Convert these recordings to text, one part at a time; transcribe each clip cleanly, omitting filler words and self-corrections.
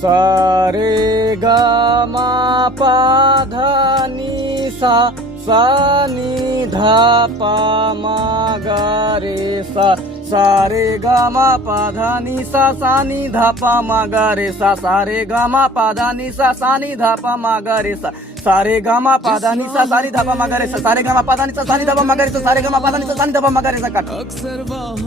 सा रे ग म प ध नि सा सा नि ध प म ग रे सा सा रे ग म प ध नि सा सा नि ध प म ग रे सा सा रे ग म प ध नि सा सा नि ध प म ग रे सा सा रे ग म प ध नि सा सा नि ध प म ग रे सा सा रे ग म प ध नि सा सा नि ध प म ग रे सा सा रे ग म प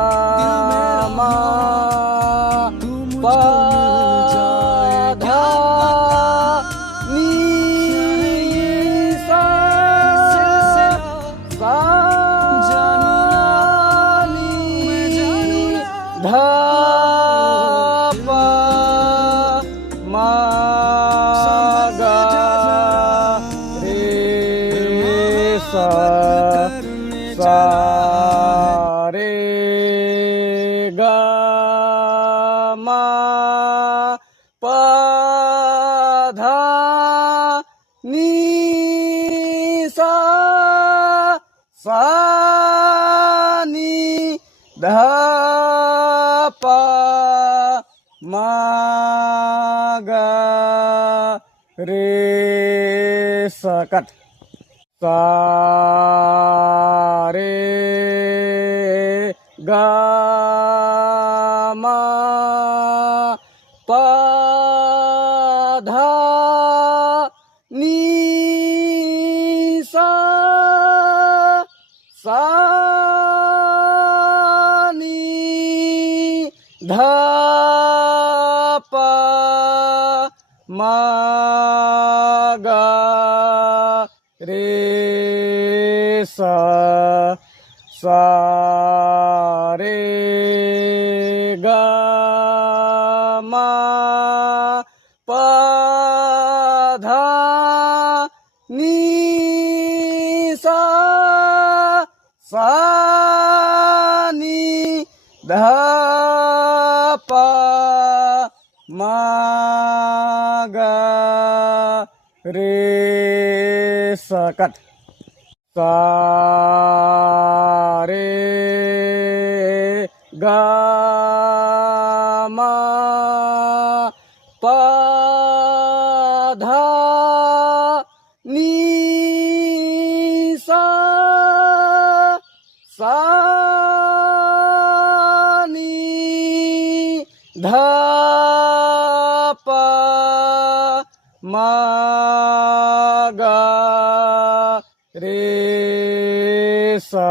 ध नि सा सा नि ध प म ग रे सा कट सा रे ग म प ध नि सा सा नि ध प म ग रे सा सा रे ग म प ध नि सा सा नि ध प म ग रे सा कट सा रे ग म प ध नि सा सा नि ध प म ग रे सा सा रे ग म प ध नि सा सा नि ध प म ग रे सा कट सा रे ग म प ध नि सा सा नि ध प म ग रे सा